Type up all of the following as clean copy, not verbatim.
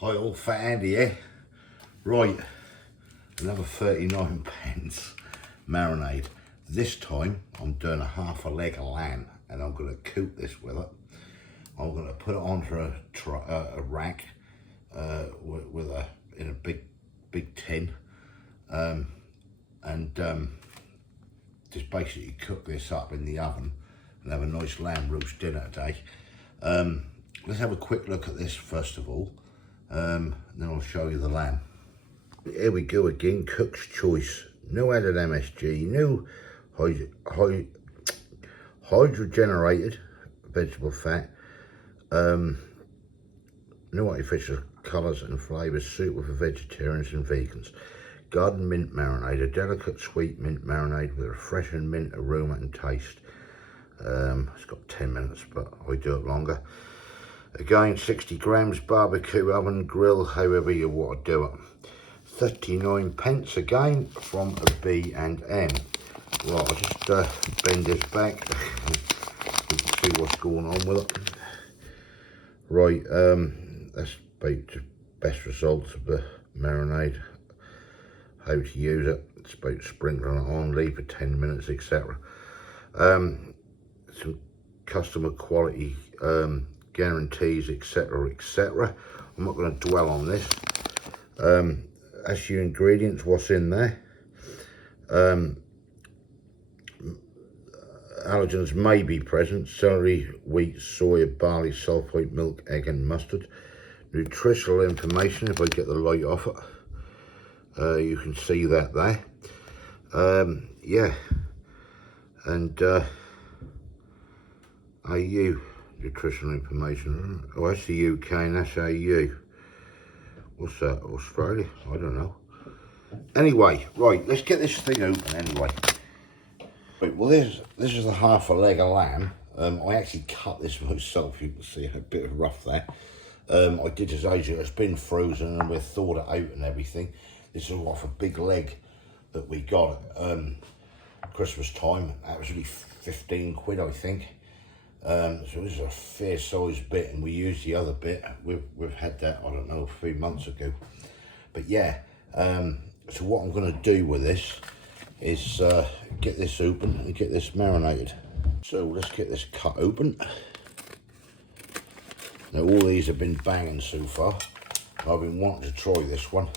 Hi, old fat Andy here. Right, another 39 pence marinade. This time I'm doing a half a leg of lamb and I'm going to cook this with it. I'm going to put it onto a rack in a big tin and just basically cook this up in the oven and have a nice lamb roast dinner today. Let's have a quick look at this first of all. Then I'll show you the lamb. Here we go again, cook's choice. No added MSG, no hydrogenated vegetable fat, no artificial colours and flavours, suitable for vegetarians and vegans. Garden mint marinade, a delicate sweet mint marinade with a refreshing mint aroma and taste. It's got 10 minutes, but I do it longer. Again, 60 grams, barbecue, oven, grill, however you want to do it. 39 pence again from a B&M. Right, I'll just bend this back. You can see what's going on with it. Right, that's about the best results of the marinade. How to use it. It's about sprinkling it on, leave for 10 minutes, etc. Some customer quality guarantees, etc, etc. I'm not going to dwell on this. That's your ingredients, what's in there. Allergens may be present: celery, wheat, soya, barley, sulfite, milk, egg and mustard. Nutritional information, if I get the light off it, you can see that there. Yeah, and AU nutritional information. Oh, that's the UK and that's AU. What's that, Australia? I don't know. Anyway, right, let's get this thing open anyway. Right, well this is the half a leg of lamb. I actually cut this myself, you can see a bit of rough there. I did as usual, it's been frozen and we've thawed it out and everything. This is off a big leg that we got Christmas time. That was really 15 quid, I think. So this is a fair sized bit, and we used the other bit. We've had that, I don't know, a few months ago. But yeah, so what I'm going to do with this is get this open and get this marinated. So let's get this cut open. Now all these have been banging so far. I've been wanting to try this one,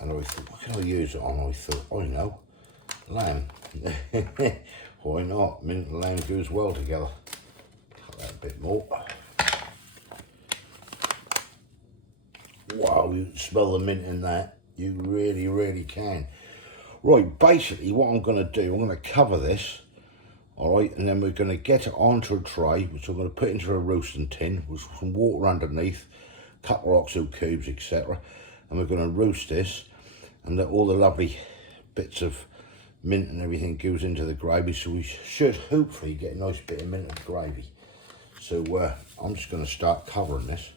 and I thought, what can I use it on? I thought, I know, lamb. Why not? Mint and lamb goes well together. Cut that a bit more. Wow, you can smell the mint in that. You really, really can. Right, basically what I'm going to do, I'm going to cover this, all right, and then we're going to get it onto a tray, which I'm going to put into a roasting tin with some water underneath, a couple of oxo cubes, etc. And we're going to roast this, and let all the lovely bits of mint and everything goes into the gravy, so we should hopefully get a nice bit of mint and gravy. So I'm just going to start covering this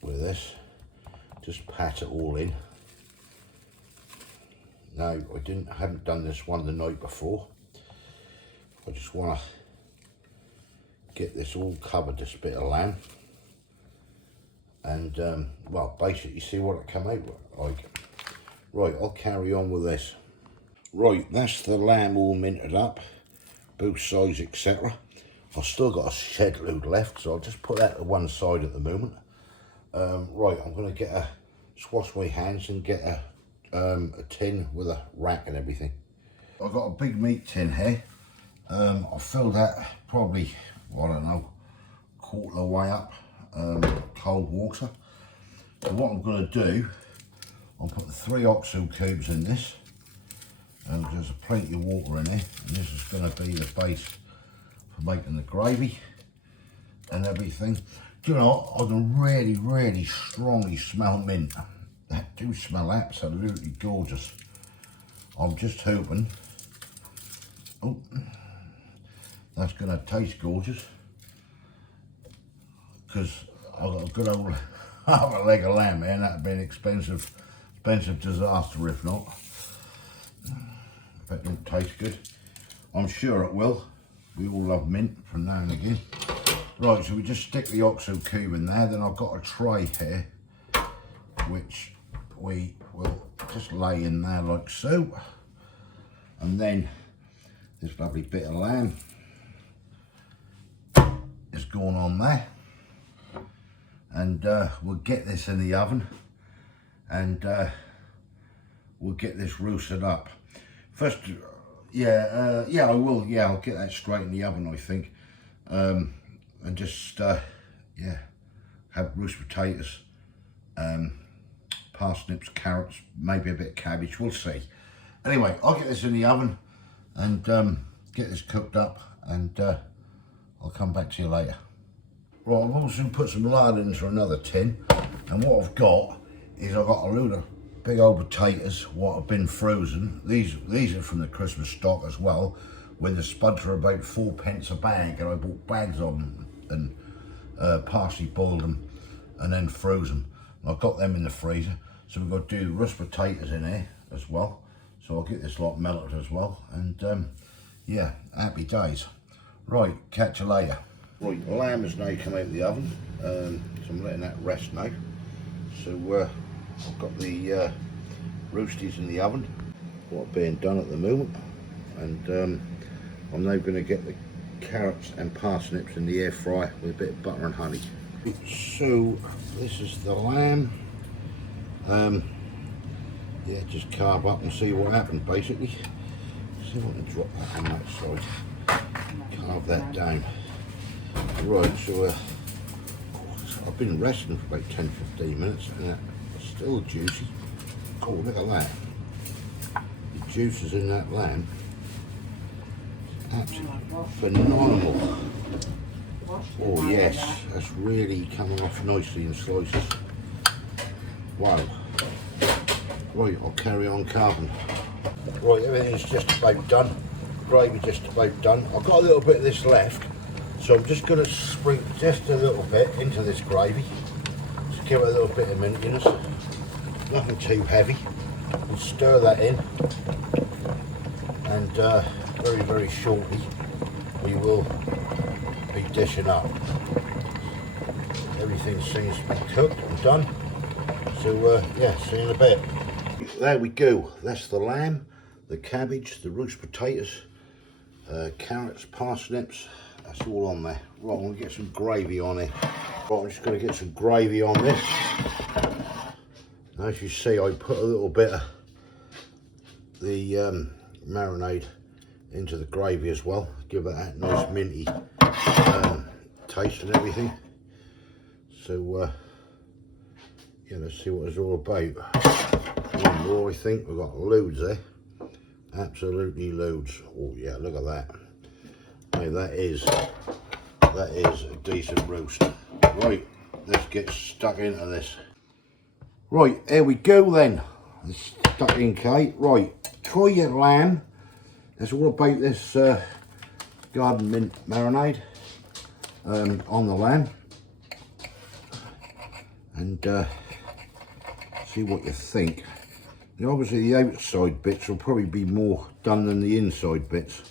with this. Just pat it all in. Now, I haven't done this one the night before. I just want to get this all covered, this bit of lamb. And, well, basically see what it come out like. Right, I'll carry on with this. Right, that's the lamb all minted up, both sides, etc. I've still got a shed load left, so I'll just put that to one side at the moment. Right, I'm going to just wash my hands and get a tin with a rack and everything. I've got a big meat tin here. I filled that probably, I don't know, quarter of the way up, cold water. So what I'm going to do, I'll put 3 oxo cubes in this, and there's plenty of water in here, and this is going to be the base for making the gravy and everything. Do you know, I can really, really strongly smell mint. That do smell absolutely gorgeous. I'm just hoping, oh, that's going to taste gorgeous, because I've got a good old half a leg of lamb here, and that'd be an expensive disaster if not. If that don't taste good, I'm sure it will. We all love mint from now and again. Right, so we just stick the OXO cube in there. Then I've got a tray here, which we will just lay in there like so. And then this lovely bit of lamb is going on there. And we'll get this in the oven, and we'll get this roasted up. First, yeah, I will. Yeah, I'll get that straight in the oven, I think. And just yeah, have roast potatoes, parsnips, carrots, maybe a bit of cabbage, we'll see. Anyway, I'll get this in the oven and get this cooked up, and I'll come back to you later. Right, I've also put some lard into another tin, and what I've got is I've got a load of big old potatoes what have been frozen. These are from the Christmas stock as well, when the spuds are about 4p a bag, and I bought bags of them and partially boiled them and then froze them. And I've got them in the freezer, so we've got to do roast potatoes in here as well. So I'll get this lot melted as well, and yeah, happy days. Right, catch you later. Right, the lamb has now come out of the oven, so I'm letting that rest now. So I've got the roasties in the oven, what being done at the moment, and I'm now going to get the carrots and parsnips in the air fryer with a bit of butter and honey. So this is the lamb. Yeah, just carve up and see what happened basically. See if I can drop that on that side. Carve that down. Right, so I've been resting for about 10-15 minutes, and it's still juicy. Oh, look at that. The juices in that lamb. Absolutely phenomenal. Oh yes, that's really coming off nicely in slices. Wow. Right, I'll carry on carving. Right, everything's just about done. Gravy just about done. I've got a little bit of this left, so I'm just going to sprinkle just a little bit into this gravy. Just give it a little bit of mintiness. Nothing too heavy. We'll stir that in, and very, very shortly we will be dishing up. Everything seems to be cooked and done. So yeah, see you in a bit. There we go. That's the lamb, the cabbage, the roast potatoes, carrots, parsnips. That's all on there. Right, I'm going to get some gravy on it. Right, I'm just going to get some gravy on this. As you see, I put a little bit of the marinade into the gravy as well. Give it that nice minty taste and everything. So yeah, let's see what it's all about. One more, I think. We've got loads there. Absolutely loads. Oh yeah, look at that. Now that is a decent roast. Right, let's get stuck into this. Right, here we go then. It's stuck in, Kate. Right, try your lamb. That's all about this garden mint marinade on the lamb. And see what you think. Now, obviously the outside bits will probably be more done than the inside bits.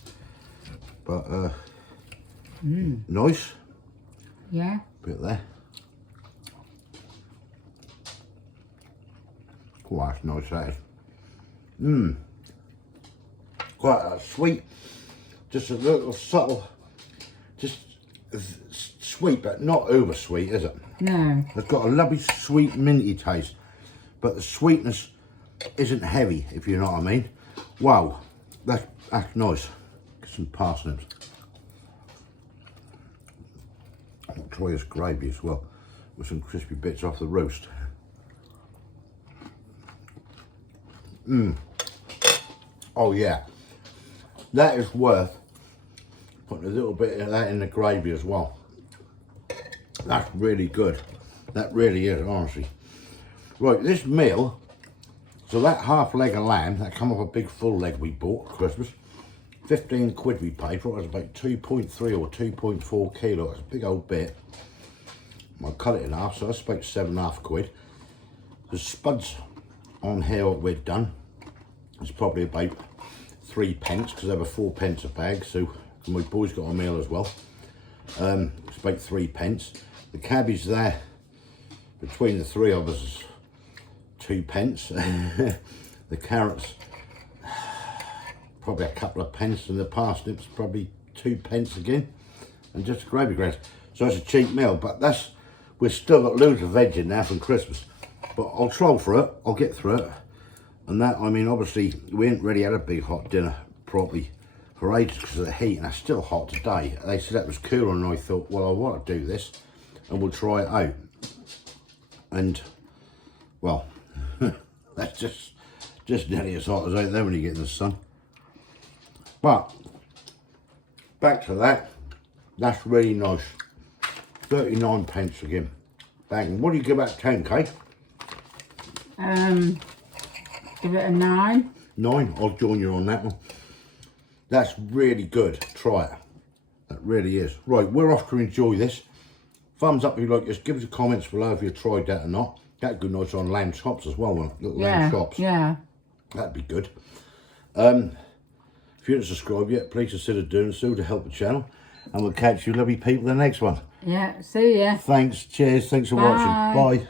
But nice. Yeah. Bit there. Oh, that's nice, that is. Quite sweet. Just a little subtle. Just sweet, but not over sweet, is it? No. It's got a lovely sweet minty taste, but the sweetness isn't heavy, if you know what I mean. Wow, that's nice. Get some parsnips. I'll try this gravy as well, with some crispy bits off the roast. Oh yeah, that is worth putting a little bit of that in the gravy as well. That's really good. That really is, honestly. Right, this meal, so that half leg of lamb, that come off a big full leg we bought at Christmas, 15 quid we paid for it. It was about 2.3 or 2.4 kilo. It's a big old bit. I cut it in half, so that's about 7.5 quid. The spuds on here what we've done is probably about 3p, because they were 4p a bag, so my boys got a meal as well. It's about 3p. The cabbage there, between the three of us, is 2p. The carrots, probably a couple of pence, and the parsnips probably 2p again, and just gravy grass. So it's a cheap meal, but we've still got loads of veg in now from Christmas. But I'll troll through it, I'll get through it. And that, I mean, obviously, we ain't really had a big hot dinner properly for ages because of the heat, and it's still hot today. They said that was cooler, and I thought, well, I want to do this, and we'll try it out. And, well, that's just nearly as hot as out there when you get in the sun. But, back to that, that's really nice. 39p again. Bang. What do you give that 10k? Give it a 9. 9? I'll join you on that one. That's really good. Try it. That really is. Right, we're off to enjoy this. Thumbs up if you like this. Give us a comments below if you tried that or not. That'd go nice on lamb chops as well, little lamb chops. Yeah. That'd be good. If you haven't subscribed yet, please consider doing so to help the channel. And we'll catch you lovely people in the next one. Yeah, see ya. Thanks, cheers, thanks for watching. Bye.